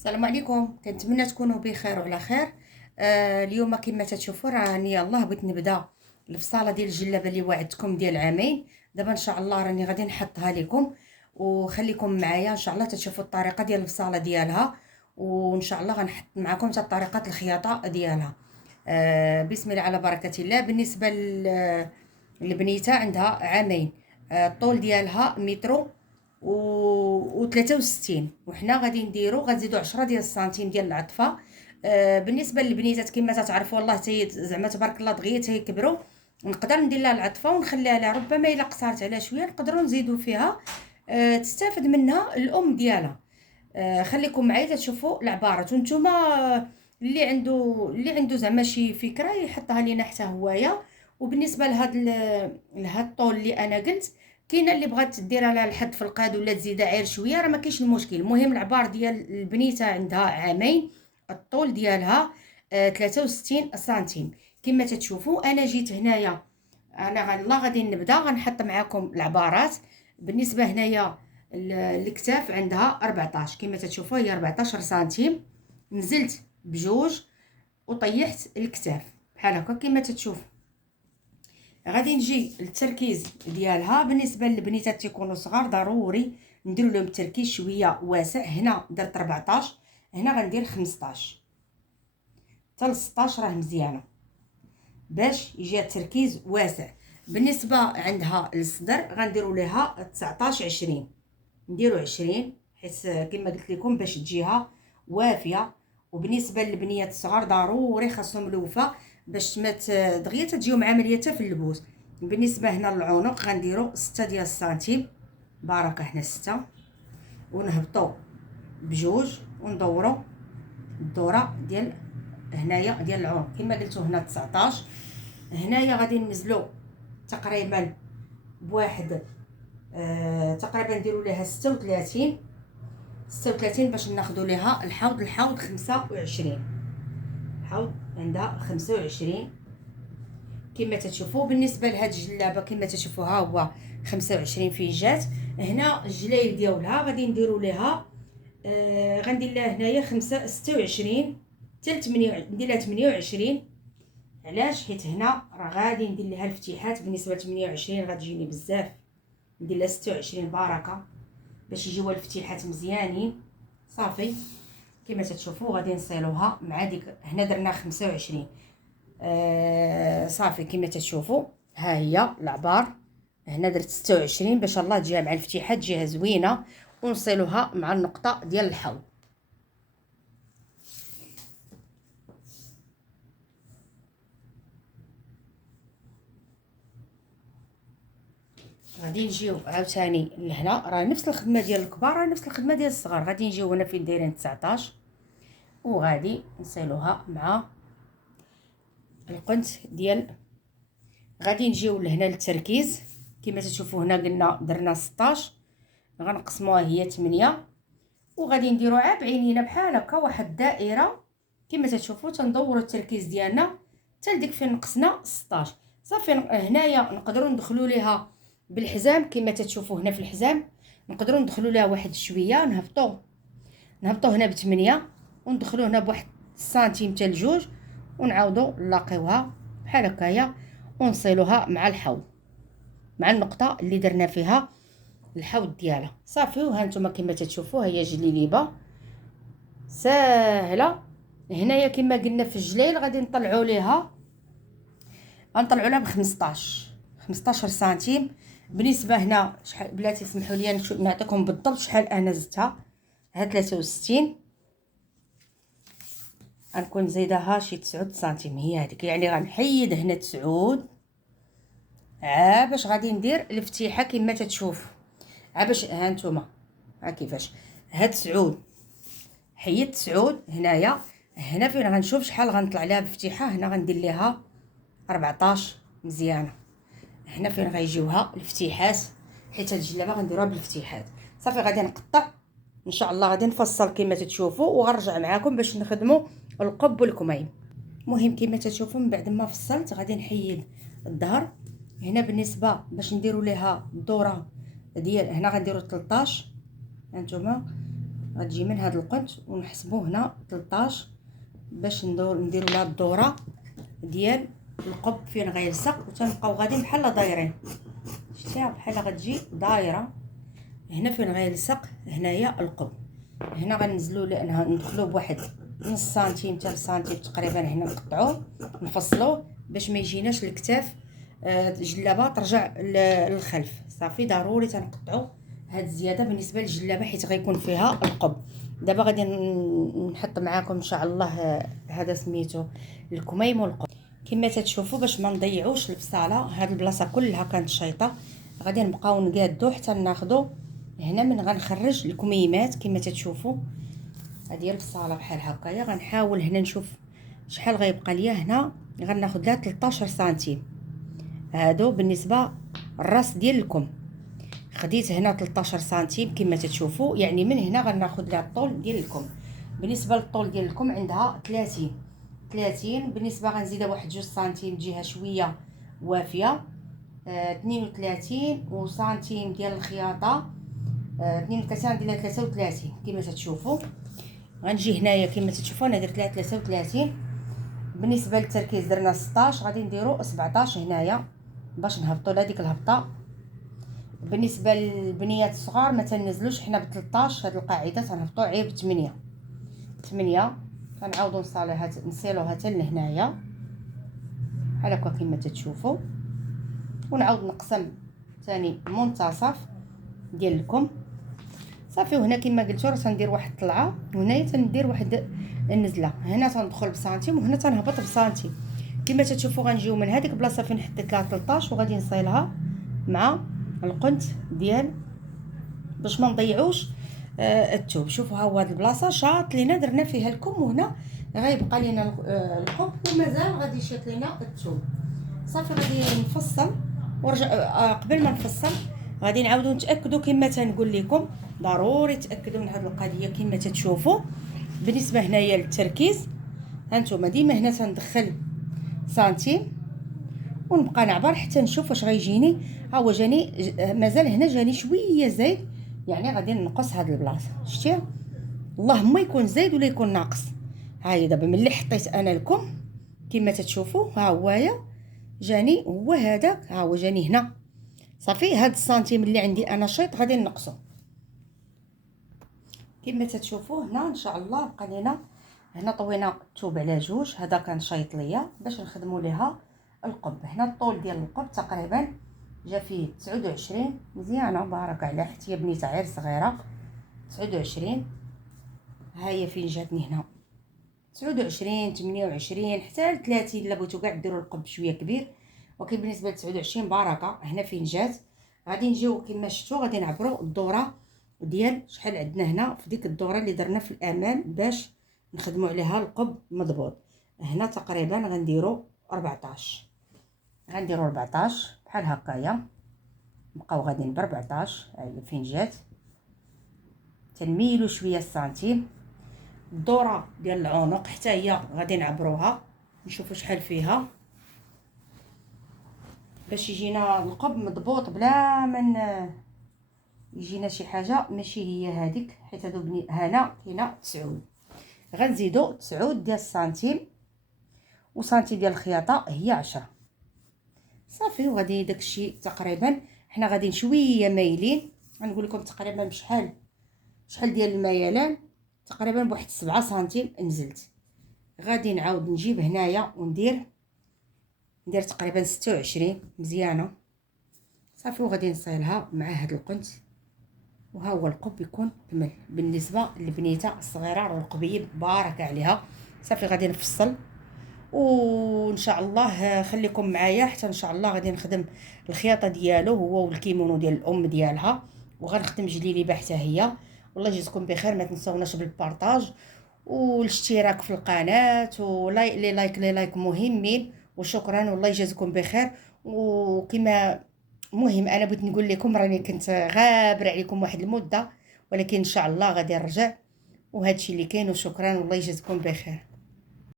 السلام عليكم، كنتمنى تكونوا بخير وعلى خير. اليوم كما تشوفوا راني يلاه بغيت نبدا الفصاله ديال الجلابه اللي وعدتكم ديال عامين. دابا ان شاء الله راني غادي نحطها لكم وخليكم معايا ان شاء الله تشوفوا الطريقه ديال الفصاله ديالها، وان شاء الله غنحط معكم حتى طريقه الخياطه ديالها. بسم الله على بركه الله. بالنسبه لبنيته عندها عامين. الطول ديالها مترو و 63، وحنا غادي نديرو غنزيدو 10 ديال السنتيم ديال العطفه. بالنسبه للبنيتات كما تتعرفوا والله زعما تبارك الله دغيا تيكبروا. نقدر ندير لها العطفه ونخليها لها، ربما الا قصرت عليها شويه نقدروا نزيدو فيها تستافد منها الام ديالها. خليكم معايا تشوفوا العبارات وانتوما. اللي عنده زعما شي فكره يحطها لينا حتى هوايه. وبالنسبه لهاد الطول اللي انا قلت، كاينه اللي بغات ديرها لها لحد في القاد ولا تزيدها عير شويه، راه ما كاينش المشكل. المهم العبار ديال البنيته عندها عامين، الطول ديالها 63 سنتيم كما تتشوفوا. انا جيت هنايا، انا غادي نبدا غنحط معكم العبارات. بالنسبه هنايا الكتاف عندها 14 كما تتشوفوا، هي 14 سنتيم. نزلت بجوج وطيحت الكتاف بحال هكا كما تتشوفوا. غادي نجي للتركيز ديالها. بالنسبه للبنيتات تيكونوا صغار ضروري نديروا لهم التركيز شويه واسع. هنا درت 14، هنا غندير 15 حتى ل 16 راه مزيانه باش يجي التركيز واسع. بالنسبه عندها للصدر غنديروا ليها 19 20، نديروا 20 حيت كما قلت لكم باش تجيها وافيه. وبالنسبه للبنيات الصغار ضروري خاصهم لوفه باش ما دغيا تجيو مع عمليه في اللبوس. بالنسبه هنا للعنق غنديروا 6 ديال السنتيم بركه، هنا 6، ونهبطوا بجوج وندوروا الدوره ديال هنايا ديال العنق كما قلتوا. هنا 19، هنايا غادي ننزلوا تقريبا بواحد تقريبا نديروا ليها 36 باش ناخذوا ليها الحوض 25. الحوض عندها 25 كما تشوفوا. بالنسبه لهاد الجلابه كما تشوفوا ها هو 25 فيه جات. هنا الجلايل ديالها غادي نديروا ليها غندير لها هنايا 26 حتى 8، ندير لها 28. علاش؟ حيت هنا راه غادي ندير لها الفتيحات. بالنسبه ل 28 غتجيني بزاف، ندير لها 26 بركه باش يجيو الفتيحات مزيانين. صافي كما تشوفوا غادي نصيلوها مع ديك. هنا درنا 25 صافي كما تشوفوا. ها هي العبار، هنا درت 26 باش الله تجيها مع الفتيحات تجيها زوينه، ونصيلوها مع النقطه ديال الحوض. غادي نجيو عاوتاني لهنا، راه نفس الخدمه ديال الكبار راه نفس الخدمه ديال الصغار. غادي نجيو هنا فين دايرين 19 وغادي نصيلوها مع القنت ديال. غادي نجيو لهنا للتركيز كما تشوفوا. هنا قلنا درنا 16، غنقسموها هي 8 وغادي نديرو عا بعينينا بحال هكا واحد الدائره كما تشوفوا. تندوروا التركيز ديالنا حتى لديك فين نقصنا 16. صافي هنايا نقدروا ندخلوا ليها بالحزام كما تشوفوا. هنا في الحزام نقدروا ندخلوا لها واحد شويه، نهبطوا هنا ب8 وندخلوا هنا بواحد سنتيم حتى لجوج، ونعاودوا نلاقيوها بحال هكايا ونصيلوها مع الحوض، مع النقطه اللي درنا فيها الحوض ديالها. صافي وها نتوما كما تشوفوا هي جليليبه ساهله. هنايا كما قلنا في الجليل غادي نطلعوا ليها ب 15 سنتيم. بالنسبه هنا شحال بلاتي سمحوا لي نعطيكم بالضبط شحال انا زدتها. ها 63 غنكون زايداها شي 9 سنتيم، هي هذيك. يعني غنحيد هنا 9 باش غادي ندير الفتيحه كما تتشوفوا. باش ها نتوما ها كيفاش هاد 9 حيدت 9 هنايا. هنا فين غنشوف شحال غنطلع لها بفتيحه، هنا غندير ليها 14 مزيانه. هنا فين غيجيوها الفتيحات حيت هاد الجلابه غنديروها بالفتيحات. صافي غادي نقطع ان شاء الله، غادي نفصل كما تشوفوا وغنرجع معكم باش نخدموا القب والكميم. المهم كما تشوفوا من بعد ما فصلت غادي نحيد الظهر. هنا بالنسبه باش نديروا ليها الدوره ديال هنا غنديروا 13 هانتوما غتجي من هذا القنت ونحسبوا هنا 13 باش نديروا لها الدوره ديال القب فين غيلصق، وتنبقاو غاديين بحال دايرين. شتيها بحال غتجي دايره هنا فين غيلصق هنايا القب. هنا غنزلوا لانها ندخلوه بواحد نص سنتيم حتى سنتيم تقريبا. هنا نقطعوه نفصلوه باش ما يجيناش الكتاف الجلابه ترجع للخلف. صافي ضروري تنقطعوا هاد الزياده بالنسبه للجلابه حيت غيكون فيها القب. دابا غادي نحط معاكم ان شاء الله هذا سميتو الكميم والقب كما تتشوفوا باش ما نضيعوش البصاله. هاد البلاصه كلها كانت شيطه، غادي نبقاو نقادو حتى ناخذوا هنا من غنخرج الكميمات كما تتشوفوا. هذه البصاله بحال هكايا غنحاول هنا نشوف شحال غيبقى ليا. هنا غناخذ لها 13 سنتيم. هادو بالنسبه الراس ديال الكم خديت هنا 13 سنتيم كما تتشوفوا، يعني من هنا غناخذ لها الطول ديال الكم. بالنسبه للطول ديال الكم عندها 30 بالنسبه غنزيدها واحد 2 سنتيم جهه شويه وافيه. 32 وسنتيم ديال الخياطه 32 غندير لها 33 كما تتشوفوا. غنجي هنايا كما تتشوفوا انا درت لها 33. بالنسبه للتركيز درنا 16، غادي نديروا 17 هنايا باش نهبطوا لهاديك الهبطه. بالنسبه للبنيات الصغار ما تنزلوش حنا ب 13، هاد القاعده تنهبطوا عيب 8 كنعاودوا نسيلوها حتى لهنايا بحال هكا كما تتشوفوا، ونعاود نقسم ثاني منتصف ديال الكم. صافي. وهنا كما قلت راه تندير واحد الطلعه، وهنايا تندير واحد النزله. هنا تندخل بسنتيم وهنا تنهبط بسنتيم كما تتشوفوا. غنجيو من هذيك البلاصه فين حطيت لها 13 وغادي نصيلها مع القنت ديال باش ما نضيعوش الثوب. شوفوا ها هو هاد البلاصه شاط لينا درنا فيها الكم، وهنا غيبقى لينا القب ومازال غادي يشيط لينا الثوب. صافي غادي نفصل ورجع. قبل ما نفصل غادي نعاودو نتاكدوا كما تنقول لكم، ضروري تاكدوا من هذه القضيه كما تتشوفوا. بالنسبه هنايا للتركيز هانتوما ديما هنا تندخل سنتيم ونبقى نعبر حتى نشوف واش غيجيني. ها هو جاني مازال هنا جاني شويه زايد، يعني غادي نقص هذه البلاصه. شتي اللهم يكون زايد ولا يكون ناقص. ها هي دابا ملي حطيت انا لكم كما تتشوفوا ها هويا جاني هو هذاك، ها هو جاني هنا. صافي هاد السنتيم اللي عندي انا شيط غادي نقصو كما تتشوفوا. هنا ان شاء الله بقى لينا هنا طوينا الثوب على جوج. هذا كان شيط ليا باش نخدموا ليها القب. هنا الطول ديال القب تقريبا جا فيه 29. مزيانه بارك عليها حتى هي بنيتها غير صغيره 29. ها هي فين جاتني هنا 29 28 حتى ل 30 الا بغيتو كاع ديروا القب شويه كبير. ولكن بالنسبه ل 29 بركه هنا فين جات. غادي نجيو كما شفتوا غادي نعبروا الدوره ديال شحال عندنا هنا في ديك الدوره اللي درنا في الامام باش نخدموا عليها القب مضبوط. هنا تقريبا غنديروا 14 بحال هكايا. نبقاو غاديين ب 14. هاهي فين جات تنميلوا شويه السنتيم. الدوره ديال العنق حتى هي غادي نعبروها نشوفوا شحال فيها باش يجينا القب مضبوط بلا من يجينا شي حاجه ماشي هي هذيك. حيت هادو هنا كاينه 9 غنزيدو 9 ديال السنتيم، وسنتيم ديال الخياطه هي 10. صافي. وغادي داكشي تقريبا حنا غادي شويه مايلين. غنقول لكم تقريبا بشحال ديال الميلان تقريبا بواحد 7 سنتيم نزلت. غادي نعاود نجيب هنايا وندير تقريبا 26 مزيانه. صافي. وغادي نصيلها مع هاد القنت. وها هو القب يكون كمل. بالنسبه للبنيته الصغيره القبيب بارك عليها. صافي غادي نفصل وان شاء الله خليكم معايا حتى ان شاء الله غادي نخدم الخياطه ديالو هو والكيمونو ديال الام ديالها، وغنخدم جليليبه حتى هي. والله يجزيكم بخير. ما تنساوناش بالبارطاج والاشتراك في القناه لي لايك مهمين. وشكرا والله يجزيكم بخير. وكما مهم انا بغيت نقول لكم راني كنت غابره عليكم واحد المده، ولكن ان شاء الله غادي نرجع وهذا الشيء اللي كاين. وشكرا والله يجزيكم بخير.